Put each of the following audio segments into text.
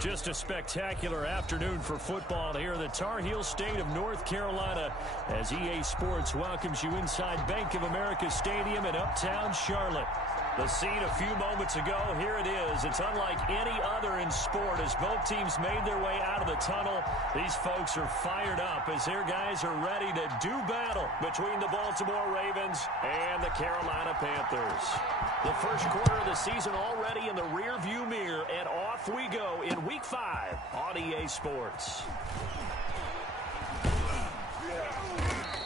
Just a spectacular afternoon for football here in the Tar Heel state of North Carolina as EA Sports welcomes you inside Bank of America Stadium in Uptown Charlotte. The scene a few moments ago, here it is. It's unlike any other in sport as both teams made their way out of the tunnel. These folks are fired up as their guys are ready to do battle between the Baltimore Ravens and the Carolina Panthers. The first quarter of the season already in the rearview mirror, and off we go in Week 5 on EA Sports.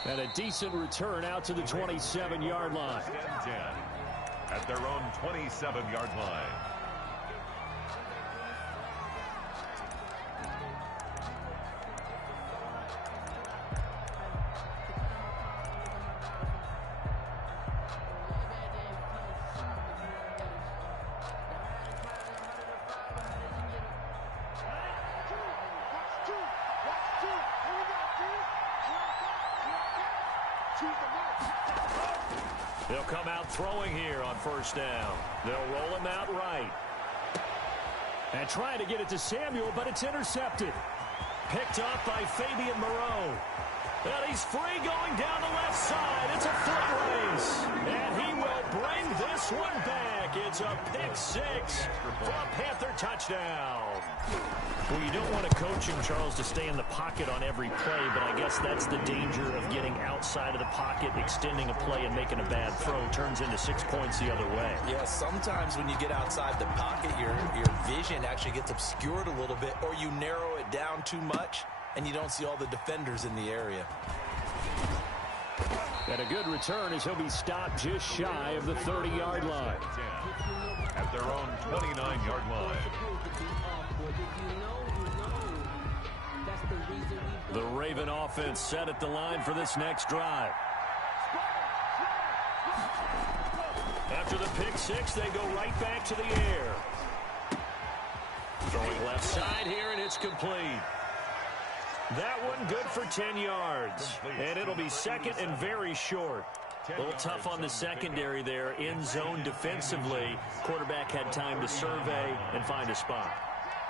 And a decent return out to the 27-yard line. At their own 27-yard line. They'll come out throwing here on first down. They'll roll him out right. And trying to get it to Samuel, but it's intercepted. Picked up by Fabian Moreau. And he's free going down the left side. It's a foot race. And he will bring this one back. It's a pick six for a Panther touchdown. Well, you don't want to coach him, Charles, to stay in the pocket on every play, but I guess that's the danger of getting outside of the pocket, extending a play, and making a bad throw. Turns into 6 points the other way. Yeah, sometimes when you get outside the pocket, your vision actually gets obscured a little bit, or you narrow it down too much, and you don't see all the defenders in the area. And a good return as he'll be stopped just shy of the 30-yard line. At their own 29-yard line. The Raven offense set at the line for this next drive. After the pick six, they go right back to the air. Throwing left side here, and it's complete. That one good for 10 yards. And it'll be second and very short. A little tough on the secondary there. In zone defensively. Quarterback had time to survey and find a spot.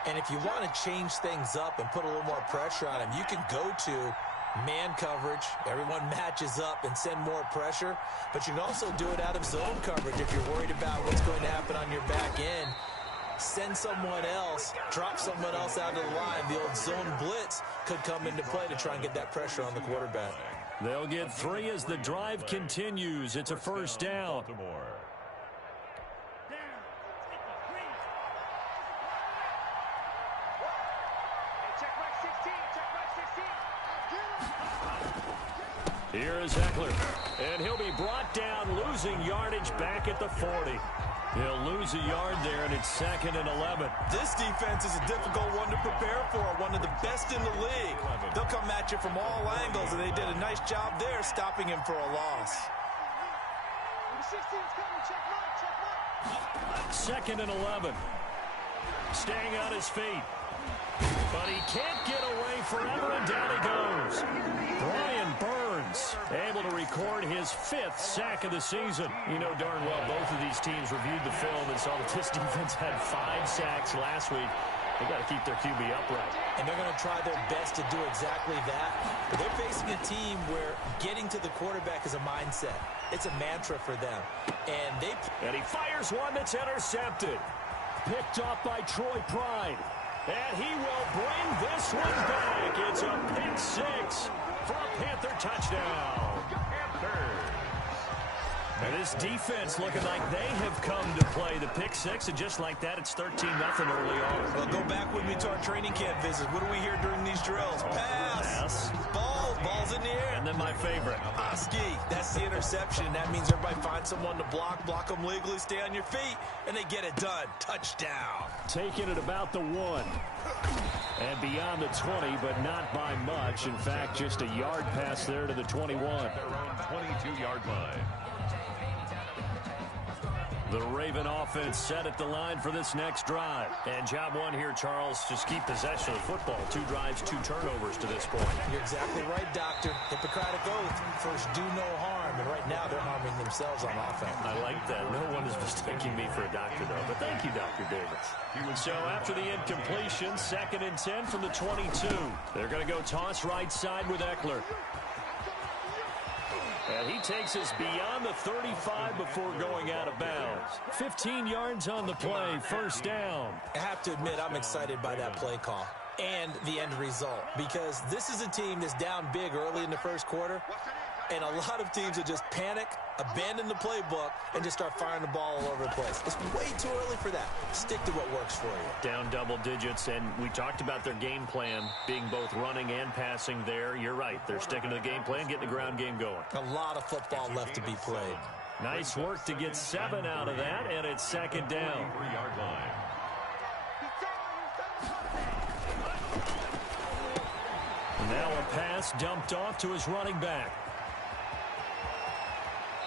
And if you want to change things up and put a little more pressure on him, you can go to man coverage. Everyone matches up and send more pressure. But you can also do it out of zone coverage if you're worried about what's going to happen on your back end. Send someone else, drop someone else out of the line. The old zone blitz could come into play to try and get that pressure on the quarterback. They'll get 3 as the drive continues. It's a first down. Here is Eckler, and he'll be brought down, losing yardage back at the 40. He'll lose a yard there, and it's 2nd and 11. This defense is a difficult one to prepare for, one of the best in the league. They'll come at you from all angles, and they did a nice job there stopping him for a loss. 2nd and 11. Staying on his feet. But he can't get away forever, and down he goes. Brian Burns able to record his 5th sack of the season. You know darn well both of these teams reviewed the film and saw that this defense had 5 sacks last week. They got to keep their QB upright. And they're going to try their best to do exactly that. But they're facing a team where getting to the quarterback is a mindset. It's a mantra for them. And he fires one that's intercepted. Picked up by Troy Pride. And he will bring this one back. It's a pick six for a Panther touchdown. And this defense looking like they have come to play the pick six, and just like that, it's 13-0 early on. Well, go back with me to our training camp visit. What do we hear during these drills? Pass. Balls in the air. And then my favorite. Oski. That's the interception. That means everybody finds someone to block them legally, stay on your feet, and they get it done. Touchdown. Taking it about the 1. And beyond the 20, but not by much. In fact, just a yard pass there to the 21. Their own 22-yard line. The Raven offense set at the line for this next drive. And job one here, Charles, just keep possession of the football. 2 drives, 2 turnovers to this point. You're exactly right, Doctor. Hippocratic oath. First, do no harm. And right now, they're harming themselves on offense. I like that. No one is mistaking me for a doctor, though. But thank you, Dr. Davis. So after the incompletion, 2nd and 10 from the 22. They're going to go toss right side with Eckler. And he takes us beyond the 35 before going out of bounds. 15 yards on the play, 1st down. I have to admit, I'm excited by that play call and the end result, because this is a team that's down big early in the 1st quarter, and a lot of teams will just panic, abandon the playbook, and just start firing the ball all over the place. It's way too early for that. Stick to what works for you. Down double digits, and we talked about their game plan being both running and passing there. You're right. They're sticking to the game plan, getting the ground game going. A lot of football left to be played. Nice work to get 7 out of that, and it's 2nd down. 3-yard line. Now a pass dumped off to his running back.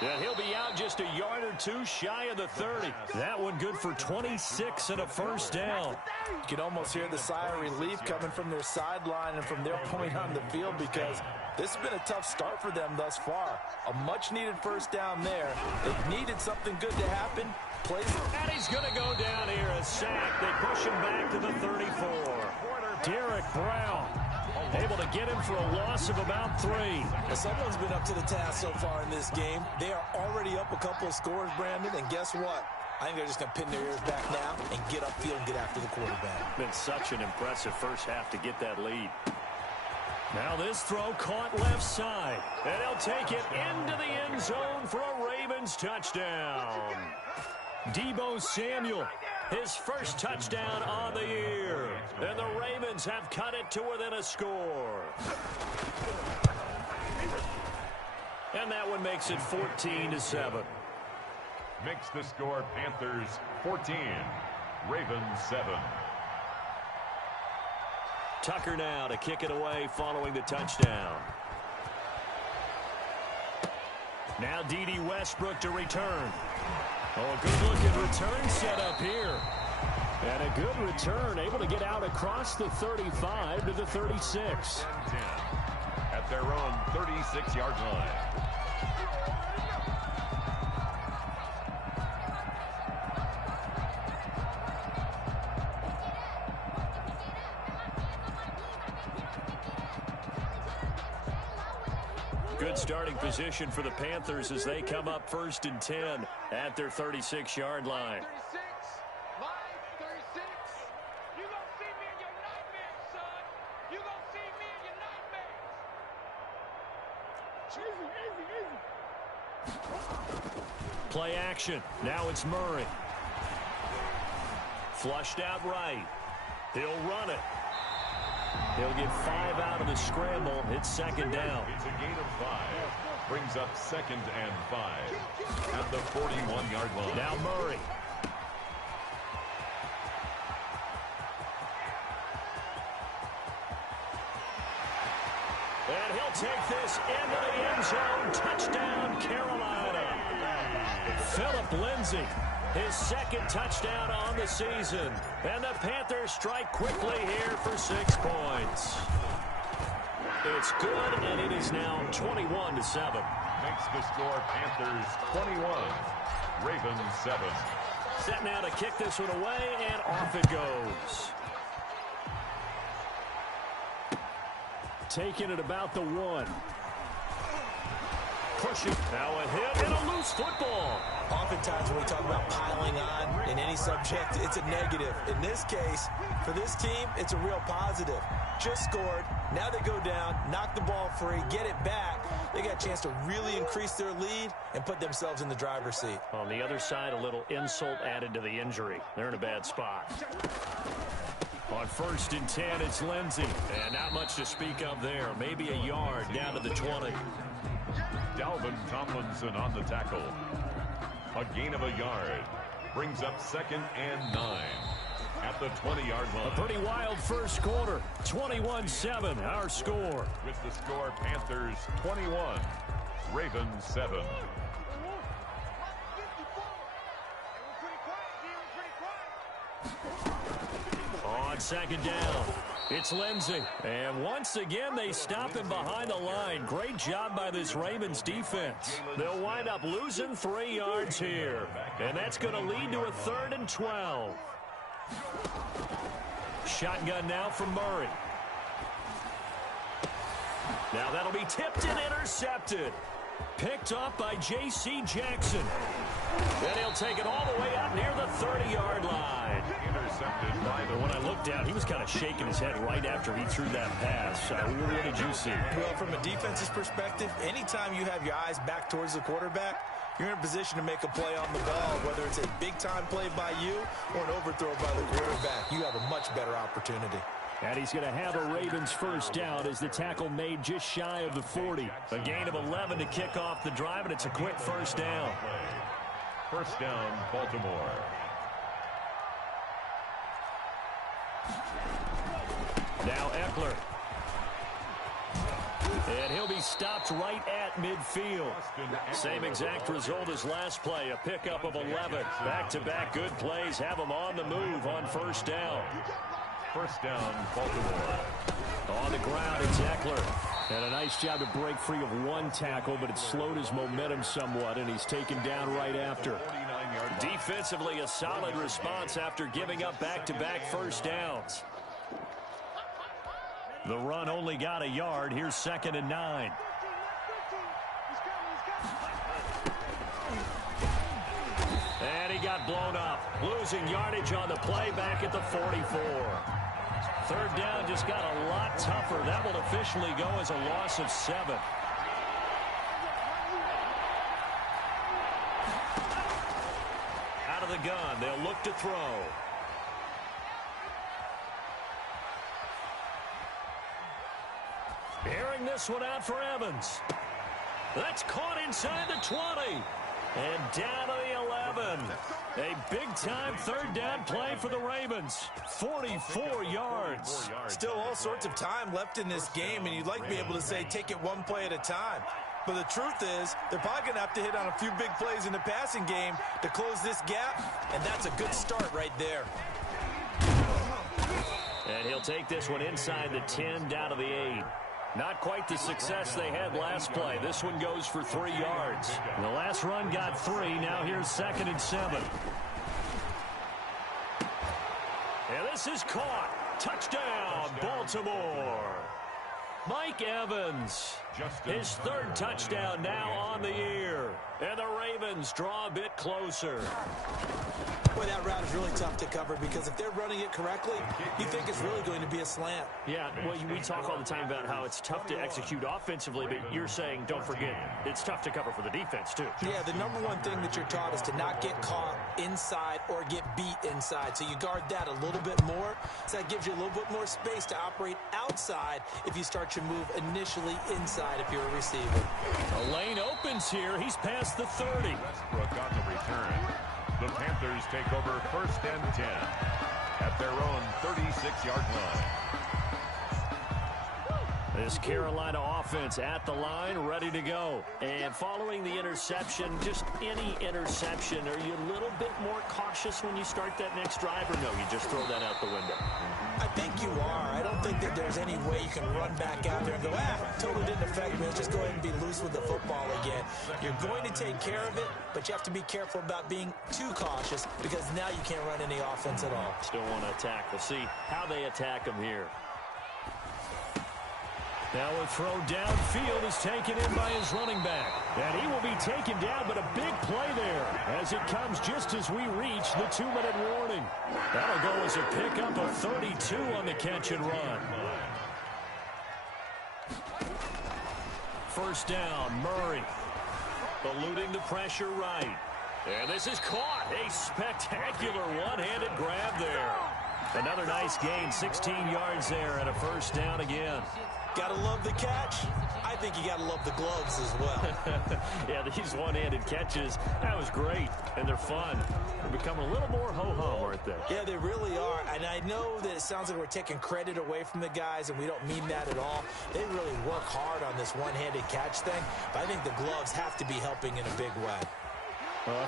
And he'll be out just a yard or 2 shy of the 30. That one good for 26 and a 1st down. You can almost hear the sigh of relief coming from their sideline and from their point on the field, because this has been a tough start for them thus far. A much-needed 1st down there. They needed something good to happen. And he's going to go down here, a sack. They push him back to the 34. Derek Brown able to get him for a loss of about 3. Well, someone's been up to the task so far in this game. They are already up a couple of scores, Brandon, and guess what? I think they're just going to pin their ears back now and get upfield and get after the quarterback. Been such an impressive first half to get that lead. Now this throw caught left side, and he'll take it into the end zone for a Ravens touchdown. Deebo Samuel, his first touchdown on the year. And the Ravens have cut it to within a score. And that one makes it 14-7. Makes the score Panthers 14, Ravens 7. Tucker now to kick it away following the touchdown. Now D.D. Westbrook to return. Oh, a good-looking return set up here. And a good return, able to get out across the 35 to the 36. 10 at their own 36-yard line. Good starting position for the Panthers as they come up 1st and 10 at their 36-yard line. Play action. Now it's Murray. Flushed out right. He'll run it. He'll get 5 out of the scramble. It's 2nd down. It's a gain of 5. Brings up 2nd and 5 at the 41-yard line. Now Murray. And he'll take this into the end zone. Touchdown, Carolina. Philip Lindsay, his 2nd touchdown on the season. And the Panthers strike quickly here for 6 points. It's good, and it is now 21-7. Makes the score Panthers 21, Ravens 7. Set now to kick this one away, and off it goes. Taking it about the 1. Pushing. Now a hit and a loose football. Oftentimes when we talk about piling on in any subject, it's a negative. In this case, for this team, it's a real positive. Just scored. Now they go down, knock the ball free, get it back. They got a chance to really increase their lead and put themselves in the driver's seat. On the other side, a little insult added to the injury. They're in a bad spot. On 1st and 10, it's Lindsay. And not much to speak of there. Maybe a yard down to the 20. Dalvin Tomlinson on the tackle. A gain of a yard. Brings up 2nd and 9 at the 20-yard line. A pretty wild first quarter. 21-7, our score. With the score, Panthers 21, Ravens 7. On second down, it's Lindsay. And once again, they stop him behind the line. Great job by this Ravens defense. They'll wind up losing 3 yards here. And that's going to lead to a 3rd and 12. Shotgun now from Murray. Now that'll be tipped and intercepted. Picked off by J.C. Jackson. Then he'll take it all the way out near the 30-yard line. Intercepted by the... When I looked down, he was kind of shaking his head right after he threw that pass. What did you see? Well, from a defense's perspective, anytime you have your eyes back towards the quarterback, you're in a position to make a play on the ball, whether it's a big-time play by you or an overthrow by the quarterback. You have a much better opportunity. And he's going to have a Ravens first down as the tackle made just shy of the 40. A gain of 11 to kick off the drive, and it's a quick first down. First down, Baltimore. Now Eckler. And he'll be stopped right at midfield. Same exact result as last play, a pickup of 11. Back-to-back good plays have him on the move on first down. First down, Baltimore. On the ground, it's Eckler. And a nice job to break free of one tackle, but it slowed his momentum somewhat, and he's taken down right after. Defensively, a solid response after giving up back-to-back first downs. The run only got a yard. Here's 2nd and 9. And he got blown up. Losing yardage on the play back at the 44. Third down just got a lot tougher. That will officially go as a loss of 7. Out of the gun, they'll look to throw. Airing this one out for Evans. That's caught inside the 20. And down to the 11. A big-time third down play for the Ravens. 44 yards. Still all sorts of time left in this game, and you'd like to be able to say take it one play at a time. But the truth is, they're probably going to have to hit on a few big plays in the passing game to close this gap, and that's a good start right there. And he'll take this one inside the 10, down to the 8. Not quite the success they had last play. This one goes for 3 yards. The last run got 3. Now here's 2nd and 7. And this is caught. Touchdown, Baltimore. Mike Evans, his 3rd touchdown now on the year. And the Ravens draw a bit closer. Boy, that route is really tough to cover because if they're running it correctly, you think it's really going to be a slant. Yeah, well, we talk all the time about how it's tough to execute offensively, but you're saying, don't forget, it's tough to cover for the defense, too. Yeah, the number one thing that you're taught is to not get caught inside or get beat inside. So you guard that a little bit more. So that gives you a little bit more space to operate outside if you start your move initially inside if you're a receiver. A lane opens here. He's past the 30. Westbrook on the return. The Panthers take over 1st and 10 at their own 36-yard line. This Carolina offense at the line, ready to go. And following the interception, just any interception, are you a little bit more cautious when you start that next drive, or no, you just throw that out the window? I think you are. I don't think that there's any way you can run back out there and go, totally didn't affect me. Let's just go ahead and be loose with the football again. You're going to take care of it, but you have to be careful about being too cautious because now you can't run any offense at all. Still want to attack. We'll see how they attack him here. Now a throw downfield is taken in by his running back. And he will be taken down, but a big play there as it comes just as we reach the 2-minute warning. That'll go as a pickup of 32 on the catch and run. First down, Murray. Eluding the pressure right. And this is caught. A spectacular one-handed grab there. Another nice gain, 16 yards there and a first down again. Gotta love the catch. I think you gotta love the gloves as well. Yeah, these one-handed catches, that was great, and they're fun. They become a little more ho-hum, aren't they? Yeah, they really are, and I know that it sounds like we're taking credit away from the guys, and we don't mean that at all. They really work hard on this one-handed catch thing, but I think the gloves have to be helping in a big way.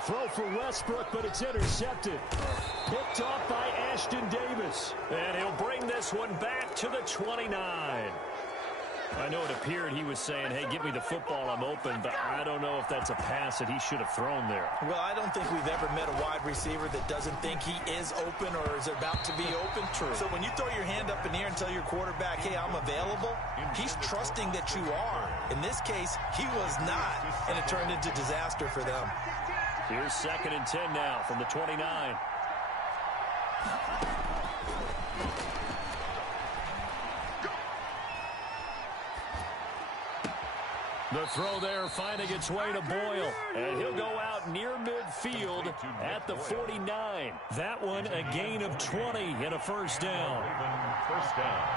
Throw for Westbrook, but it's intercepted. Picked off by Ashton Davis. And he'll bring this one back to the 29. I know it appeared he was saying, hey, give me the football, I'm open, but I don't know if that's a pass that he should have thrown there. Well, I don't think we've ever met a wide receiver that doesn't think he is open or is about to be open. True. So when you throw your hand up in the air and tell your quarterback, hey, I'm available, he's trusting that you are. In this case, he was not, and it turned into disaster for them. Here's 2nd and 10 now from the 29. The throw there finding its way to Boyle. And he'll go out near midfield at the 49. That one a gain of 20 and a first down. First down.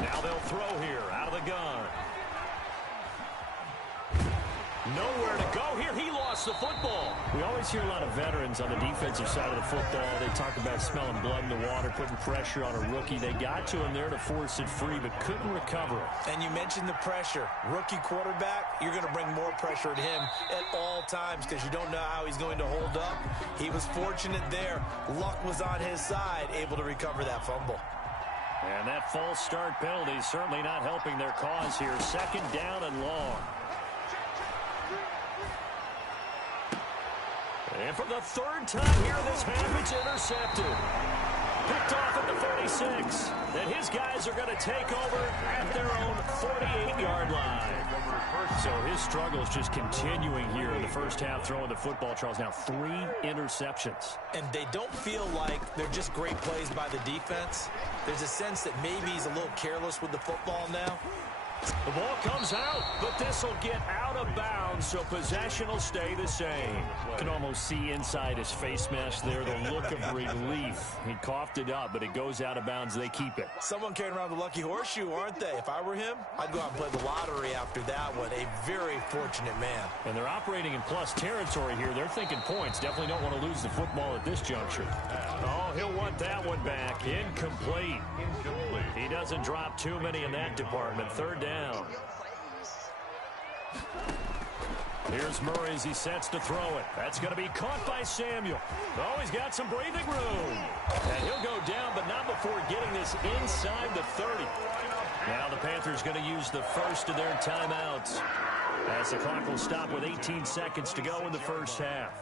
Now they'll throw here out of the gun. Nowhere to go here. He lost the football. We always hear a lot of veterans on the defensive side of the football. They talk about smelling blood in the water, putting pressure on a rookie. They got to him there to force it free, but couldn't recover it. And you mentioned the pressure. Rookie quarterback, you're going to bring more pressure at him at all times because you don't know how he's going to hold up. He was fortunate there. Luck was on his side, able to recover that fumble. And that false start penalty is certainly not helping their cause here. 2nd down and long. And for the 3rd time here this half, it's intercepted. Picked off at the 36. And his guys are going to take over at their own 48-yard line. So his struggles just continuing here in the first half, throwing the football. Charles, now 3 interceptions. And they don't feel like they're just great plays by the defense. There's a sense that maybe he's a little careless with the football now. The ball comes out, but this will get out of bounds, so possession will stay the same. You can almost see inside his face mask there the look of relief. He coughed it up, but it goes out of bounds. They keep it. Someone carrying around the lucky horseshoe, aren't they? If I were him, I'd go out and play the lottery after that one. A very fortunate man. And they're operating in plus territory here. They're thinking points. Definitely don't want to lose the football at this juncture. Oh, he'll want that one back. Incomplete. He doesn't drop too many in that department. 3rd down. Here's Murray as he sets to throw it. That's going to be caught by Samuel. Oh, he's got some breathing room. And he'll go down, but not before getting this inside the 30. Now the Panthers going to use the first of their timeouts as the clock will stop with 18 seconds to go in the first half.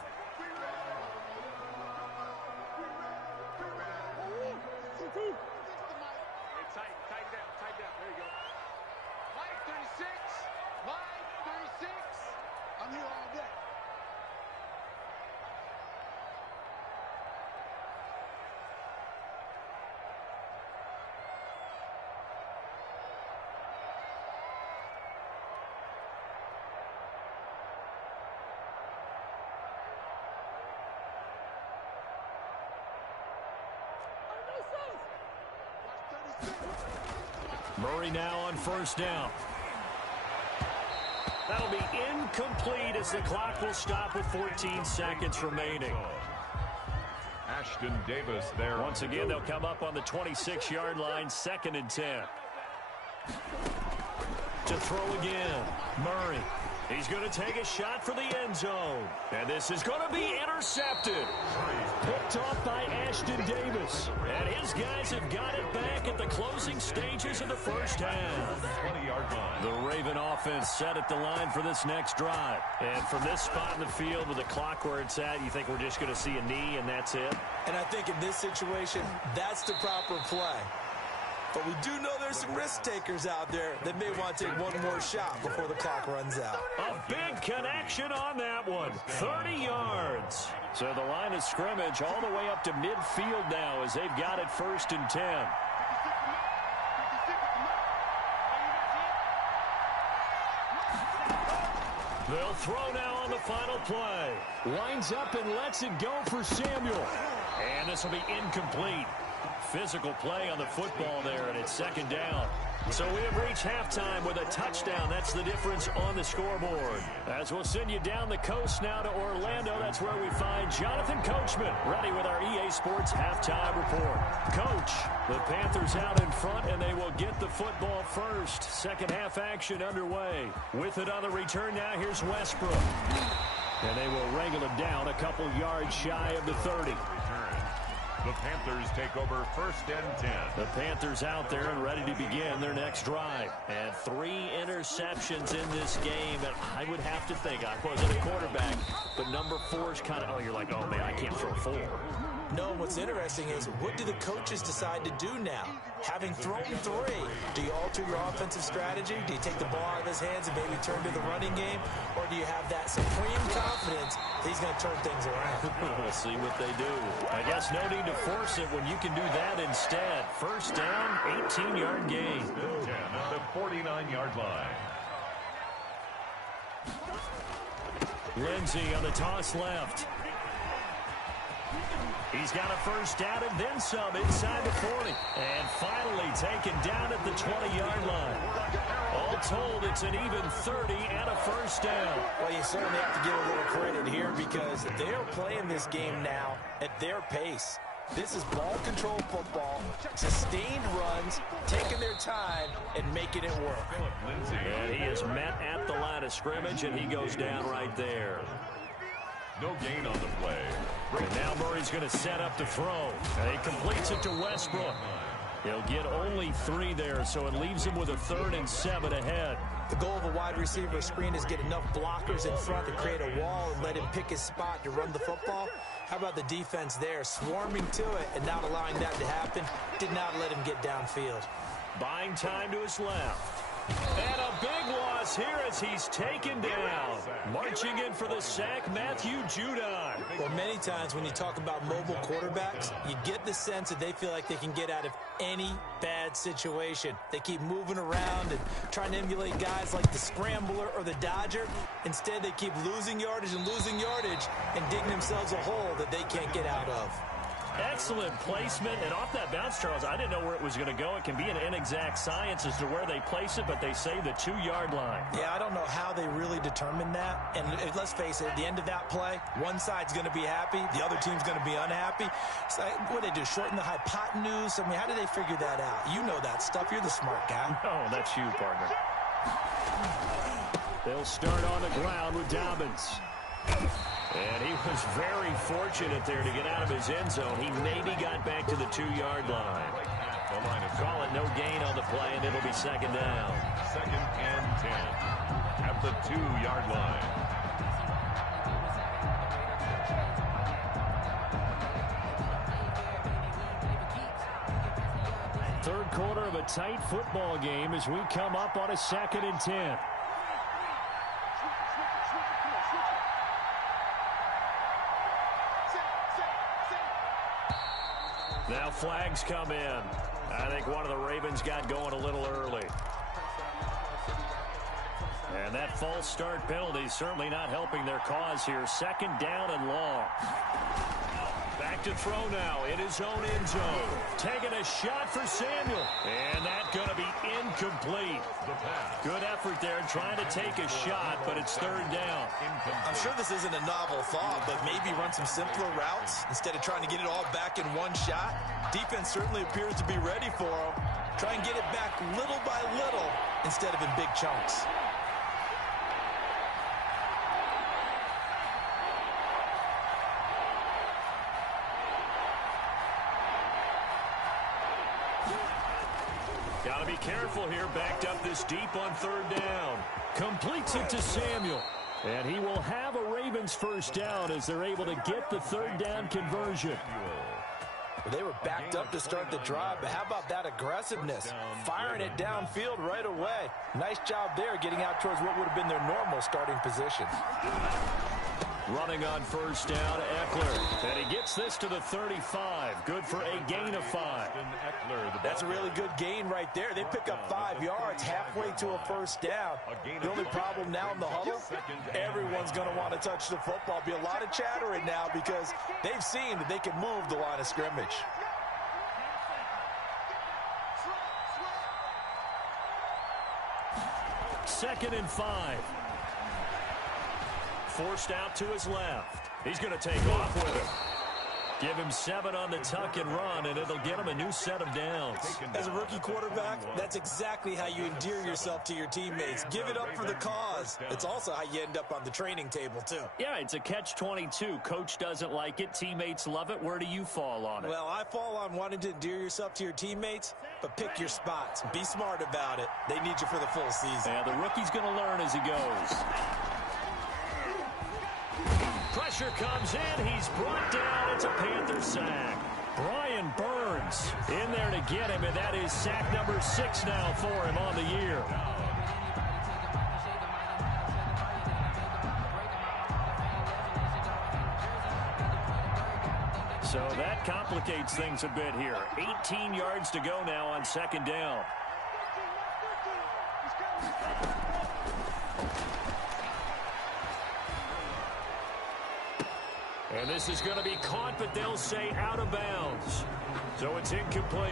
Murray now on 1st down. That'll be incomplete as the clock will stop with 14 seconds remaining. Ashton Davis there. Once again, they'll come up on the 26-yard line, 2nd and 10. To throw again, Murray. He's going to take a shot for the end zone. And this is going to be intercepted. Picked off by Ashton Davis. And his guys have got it back at the closing stages of the first half. 20-yard line. The Raven offense set at the line for this next drive. And from this spot in the field with the clock where it's at, you think we're just going to see a knee and that's it? And I think in this situation, that's the proper play. But we do know there's some risk takers out there that may want to take one more shot before the clock runs out. A big connection on that one. 30 yards. So the line of scrimmage all the way up to midfield now as they've got it 1st and 10. They'll throw now on the final play. Lines up and lets it go for Samuel. And this will be incomplete. Physical play on the football there, and it's second down. So we have reached halftime with a touchdown. That's the difference on the scoreboard. As we'll send you down the coast now to Orlando, that's where we find Jonathan Coachman, ready with our EA Sports halftime report. Coach, the Panthers out in front, and they will get the football first. Second half action underway. With it on the return now, here's Westbrook. And they will wrangle it down a couple yards shy of the 30. The Panthers take over first and 10. The Panthers out there and ready to begin their next drive. And 3 interceptions in this game. And I would have to think, I wasn't a quarterback, but number 4 is kind of, you're like, oh, man, I can't throw 4. No, what's interesting is what do the coaches decide to do now? Having thrown 3, do you alter your offensive strategy? Do you take the ball out of his hands and maybe turn to the running game? Or do you have that supreme confidence that he's going to turn things around? We'll see what they do. I guess no need to force it when you can do that instead. First down, 18-yard gain. 10 at the 49-yard line. Lindsey on the toss left. He's got a first down and then some inside the 40. And finally taken down at the 20-yard line. All told, it's an even 30 and a first down. Well, you certainly have to give a little credit here because they're playing this game now at their pace. This is ball control football, sustained runs, taking their time, and making it work. And he is met at the line of scrimmage, and he goes down right there. No gain on the play. And now Murray's going to set up to throw. And he completes it to Westbrook. He'll get only 3 there, so it leaves him with a 3rd and 7 ahead. The goal of a wide receiver screen is get enough blockers in front to create a wall and let him pick his spot to run the football. How about the defense there, swarming to it and not allowing that to happen? Did not let him get downfield. Buying time to his left. And a big loss here as he's taken down. Marching in for the sack, Matthew Judon. Well, many times when you talk about mobile quarterbacks, you get the sense that they feel like they can get out of any bad situation. They keep moving around and trying to emulate guys like the Scrambler or the Dodger. Instead, they keep losing yardage and digging themselves a hole that they can't get out of. Excellent placement, and off that bounce, Charles, I didn't know where it was going to go. It can be an inexact science as to where they place it, but they say the 2-yard line. Yeah, I don't know how they really determined that. And let's face it, at the end of that play, one side's going to be happy, the other team's going to be unhappy. So what do they do, shorten the hypotenuse? I mean, how do they figure that out? You know that stuff. You're the smart guy. No, that's you, partner. They'll start on the ground with Dobbins. And he was very fortunate there to get out of his end zone. He maybe got back to the 2-yard line. Call it no gain on the play, and it'll be second down. 2nd and 10 at the 2-yard line. Third quarter of a tight football game as we come up on a 2nd and 10. Now flags come in. I think one of the Ravens got going a little early. And that false start penalty is certainly not helping their cause here. Second down and long. Back to throw now in his own end zone. Taking a shot for Samuel. And that's going to be incomplete. Good effort there trying to take a shot, but it's third down. I'm sure this isn't a novel thought, but maybe run some simpler routes instead of trying to get it all back in one shot. Defense certainly appears to be ready for him. Try and get it back little by little instead of in big chunks. Got to be careful here, backed up this deep on third down. Completes it to Samuel. And he will have a Ravens first down as they're able to get the third down conversion. Well, they were backed up to start the drive, but how about that aggressiveness? Firing it downfield right away. Nice job there getting out towards what would have been their normal starting position. Running on first down, Eckler. And he gets this to the 35. Good for a gain of 5. That's a really good gain right there. They pick up 5 yards halfway to a first down. The only problem now in the huddle, everyone's going to want to touch the football. Be a lot of chattering now because they've seen that they can move the line of scrimmage. 2nd and 5. Forced out to his left. He's going to take off with it. Give him 7 on the tuck and run, and it'll get him a new set of downs. As a rookie quarterback, that's exactly how you endear yourself to your teammates. Give it up for the cause. It's also how you end up on the training table, too. Yeah, it's a catch-22. Coach doesn't like it. Teammates love it. Where do you fall on it? Well, I fall on wanting to endear yourself to your teammates, but pick your spots. Be smart about it. They need you for the full season. Yeah, the rookie's going to learn as he goes. Pressure comes in. He's brought down. It's a Panther sack. Brian Burns in there to get him, and that is sack number 6 now for him on the year. So that complicates things a bit here. 18 yards to go now on 2nd down. And this is going to be caught, but they'll say out of bounds. So it's incomplete.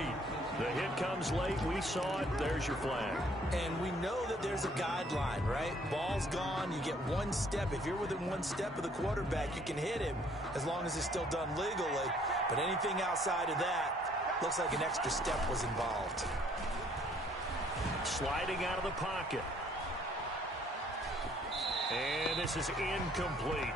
The hit comes late. We saw it. There's your flag. And we know that there's a guideline, right? Ball's gone. You get 1 step. If you're within 1 step of the quarterback, you can hit him as long as it's still done legally. But anything outside of that, looks like an extra step was involved. Sliding out of the pocket. And this is incomplete.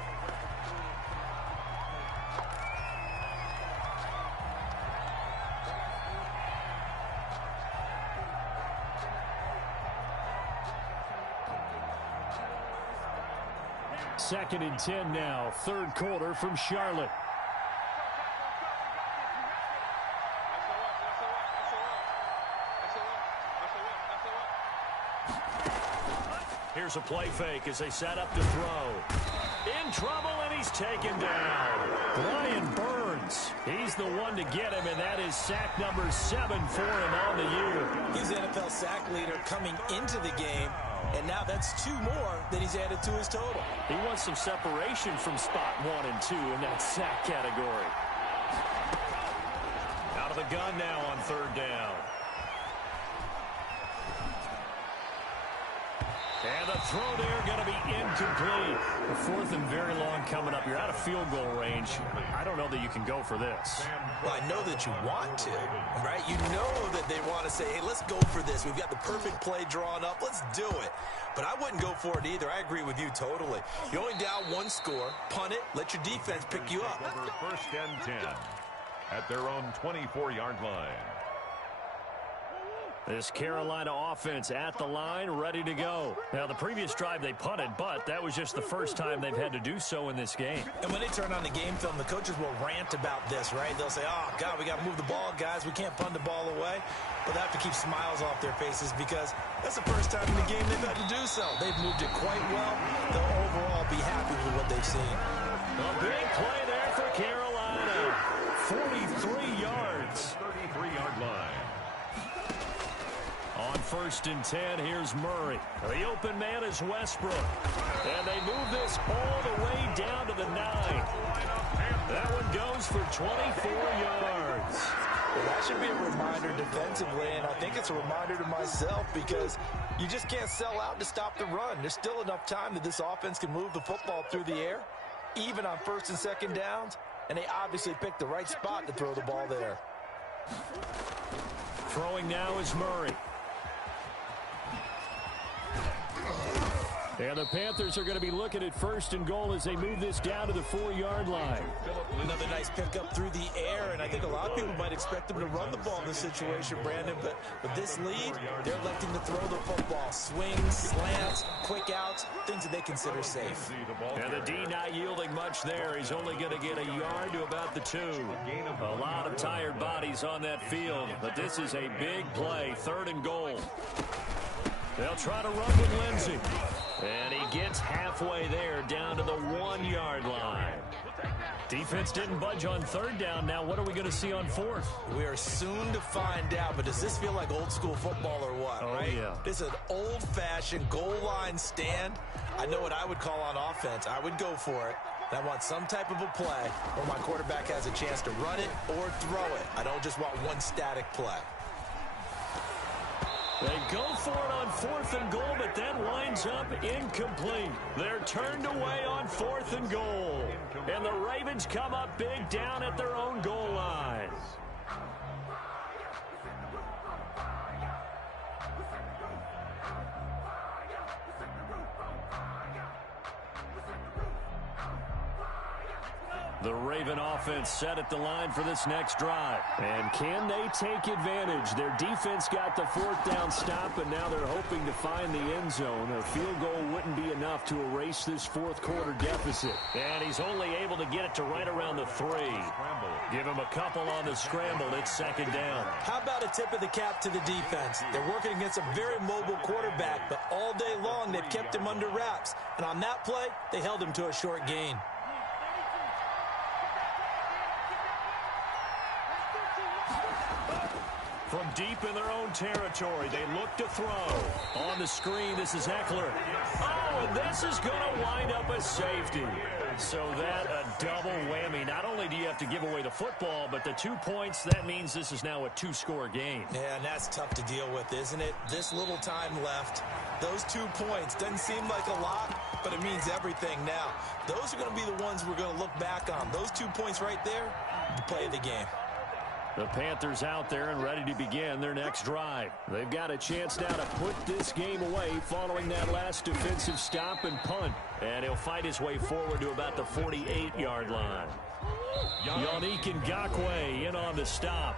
Second and 10 now, 3rd quarter from Charlotte. Here's a play fake as they set up to throw. In trouble, and he's taken down. Brian Burns, he's the one to get him, and that is sack number 7 for him on the year. He's the NFL sack leader coming into the game. And now that's 2 more that he's added to his total. He wants some separation from spot 1 and 2 in that sack category. Out of the gun now on 3rd down. And the throw there going to be incomplete. The 4th and very long coming up. You're out of field goal range. I don't know that you can go for this. Well, I know that you want to, right? You know that they want to say, hey, let's go for this. We've got the perfect play drawn up. Let's do it. But I wouldn't go for it either. I agree with you totally. You're only down 1 score. Punt it. Let your defense pick you up. 1st and 10 at their own 24-yard line. This Carolina offense at the line, ready to go. Now, the previous drive they punted, but that was just the first time they've had to do so in this game. And when they turn on the game film, the coaches will rant about this, right? They'll say, oh, God, we got to move the ball, guys. We can't punt the ball away. But they have to keep smiles off their faces because that's the first time in the game they've had to do so. They've moved it quite well. They'll overall be happy with what they've seen. A big play there for Carolina. 43 yards. 33-yard line. On 1st and 10, here's Murray. The open man is Westbrook. And they move this all the way down to the 9. That one goes for 24 yards. Well, that should be a reminder defensively, and I think it's a reminder to myself because you just can't sell out to stop the run. There's still enough time that this offense can move the football through the air, even on 1st and 2nd downs, and they obviously picked the right spot to throw the ball there. Throwing now is Murray. And the Panthers are going to be looking at 1st and goal as they move this down to the 4-yard line. Another nice pickup through the air, and I think a lot of people might expect them to run the ball in this situation, Brandon, but with this lead, they're electing to throw the football. Swings, slants, quick outs, things that they consider safe. And the D not yielding much there. He's only going to get a yard to about the 2. A lot of tired bodies on that field, but this is a big play, 3rd and goal. They'll try to run with Lindsey. And he gets halfway there down to the 1-yard line. Defense didn't budge on 3rd down. Now what are we going to see on 4th? We are soon to find out, but does this feel like old school football or what, oh, right? Yeah. This is an old-fashioned goal line stand. I know what I would call on offense. I would go for it. I want some type of a play where my quarterback has a chance to run it or throw it. I don't just want one static play. They go for it on 4th and goal, but that winds up incomplete. They're turned away on 4th and goal. And the Ravens come up big down at their own goal line. The Raven offense set at the line for this next drive. And can they take advantage? Their defense got the 4th down stop, and now they're hoping to find the end zone. A field goal wouldn't be enough to erase this 4th quarter deficit. And he's only able to get it to right around the 3. Give him a couple on the scramble. It's 2nd down. How about a tip of the cap to the defense? They're working against a very mobile quarterback, but all day long they've kept him under wraps. And on that play, they held him to a short gain. From deep in their own territory, they look to throw. On the screen, this is Eckler. Oh, and this is going to wind up a safety. So that a double whammy. Not only do you have to give away the football, but the 2 points, that means this is now a 2-score game. Yeah, and that's tough to deal with, isn't it? This little time left. Those 2 points doesn't seem like a lot, but it means everything now. Those are going to be the ones we're going to look back on. Those 2 points right there, the play of the game. The Panthers out there and ready to begin their next drive. They've got a chance now to put this game away following that last defensive stop and punt. And he'll fight his way forward to about the 48-yard line. Yannick Ngakoue in on the stop.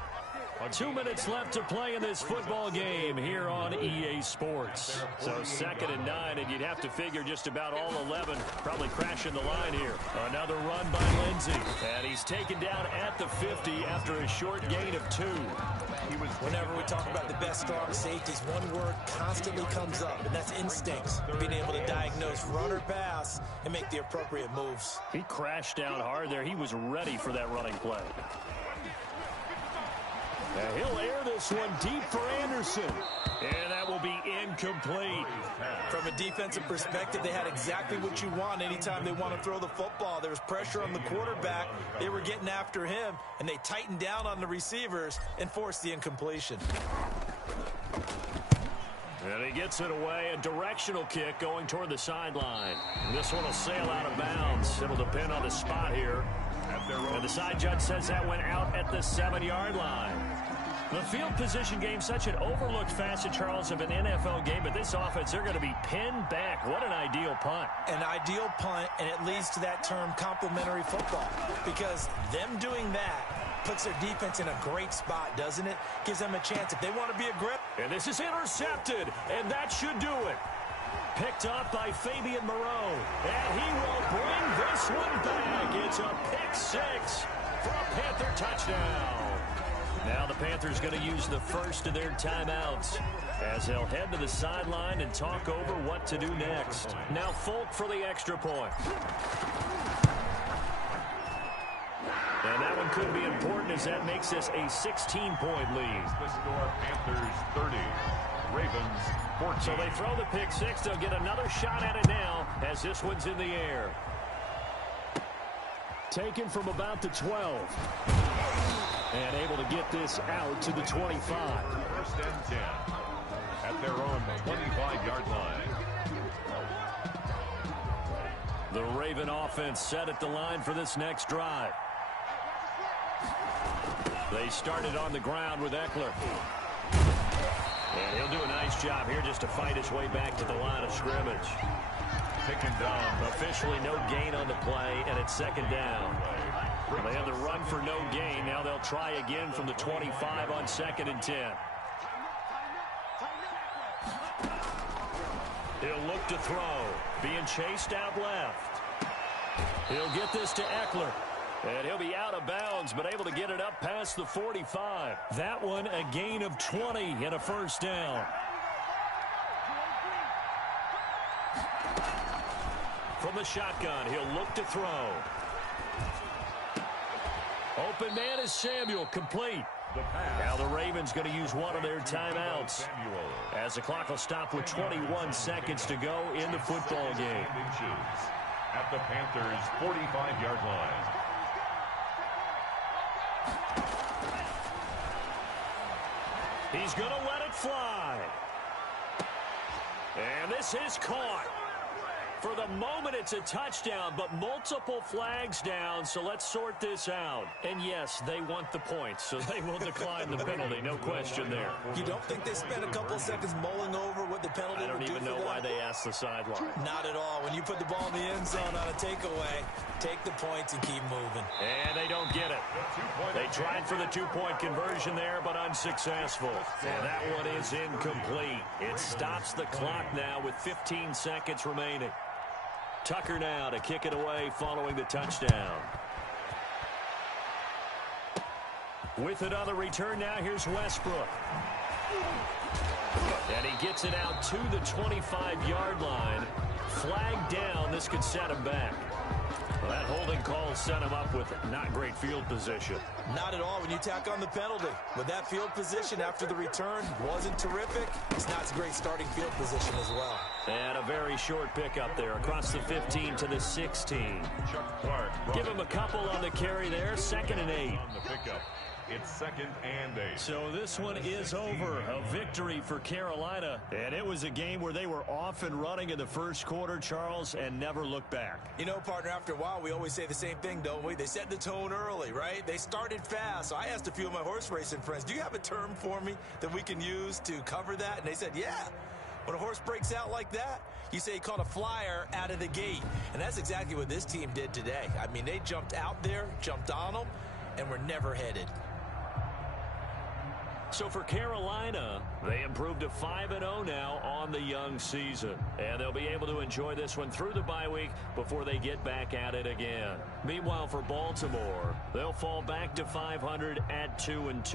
2 minutes left to play in this football game here on EA Sports. So 2nd and 9, and you'd have to figure just about all 11 probably crashing the line here. Another run by Lindsey, and he's taken down at the 50 after a short gain of 2. Whenever we talk about the best strong safeties, one word constantly comes up, and that's instincts. Being able to diagnose run or pass and make the appropriate moves. He crashed down hard there. He was ready for that running play. And he'll air this one deep for Anderson. And that will be incomplete. From a defensive perspective, they had exactly what you want anytime they want to throw the football. There was pressure on the quarterback. They were getting after him, and they tightened down on the receivers and forced the incompletion. And he gets it away. A directional kick going toward the sideline. This one will sail out of bounds. It'll depend on the spot here. And the side judge says that went out at the 7-yard line. The field position game, such an overlooked facet, Charles, of an NFL game, but this offense, they're going to be pinned back. What an ideal punt. An ideal punt, and it leads to that term complementary football, because them doing that puts their defense in a great spot, doesn't it? Gives them a chance if they want to be a grip. And this is intercepted, and that should do it. Picked up by Fabian Moreau, and he will bring this one back. It's a pick 6 for a Panther touchdown. Now the Panthers going to use the first of their timeouts as they'll head to the sideline and talk over what to do next. Now Folk for the extra point. And that one could be important as that makes this a 16-point lead. The score, Panthers 30, Ravens 14. So they throw the pick 6. They'll get another shot at it now as this one's in the air. Taken from about the 12. And able to get this out to the 25. 1st and 10 at their own 25-yard line. The Raven offense set at the line for this next drive. They started on the ground with Eckler. And he'll do a nice job here just to fight his way back to the line of scrimmage. Taken down. Officially no gain on the play, and it's 2nd down. They had the run for no gain. Now they'll try again from the 25 on 2nd and 10. He'll look to throw. Being chased out left. He'll get this to Eckler. And he'll be out of bounds, but able to get it up past the 45. That one a gain of 20 and a 1st down. From the shotgun, he'll look to throw. Open man is Samuel, complete. Now the Ravens going to use one of their timeouts as the clock will stop with 21 seconds to go in the football game. At the Panthers' 45-yard line. He's going to let it fly. And this is caught. For the moment, it's a touchdown, but multiple flags down, so let's sort this out. And yes, they want the points, so they will decline the penalty, no question there. You don't think they spent a couple of seconds mulling over what the penalty I don't would do even for know them? why they asked the sideline. Not at all. When you put the ball in the end zone on a takeaway, take the points and keep moving. And they don't get it. They tried for the two-point conversion there, but unsuccessful. And that one is incomplete. It stops the clock now with 15 seconds remaining. Tucker now to kick it away following the touchdown. With another return now, here's Westbrook. And he gets it out to the 25-yard line. Flag down. This could set him back. Well, that holding call set him up with not great field position. Not at all when you tack on the penalty. With that field position after the return wasn't terrific. It's not a great starting field position as well. And a very short pickup there across the 15 to the 16. Chuck Clark. Give him a couple on the carry there. 2nd and 8. On the pickup. It's 2nd and 8. So this one is over. A victory for Carolina. And it was a game where they were off and running in the first quarter, Charles, and never looked back. You know, partner, after a while, we always say the same thing, don't we? They set the tone early, right? They started fast. So I asked a few of my horse racing friends, do you have a term for me that we can use to cover that? And they said, yeah. When a horse breaks out like that, you say he caught a flyer out of the gate. And that's exactly what this team did today. I mean, they jumped out there, jumped on them, and were never headed. So for Carolina, they improved to 5-0 now on the young season. And they'll be able to enjoy this one through the bye week before they get back at it again. Meanwhile, for Baltimore, they'll fall back to 500 at 2-2.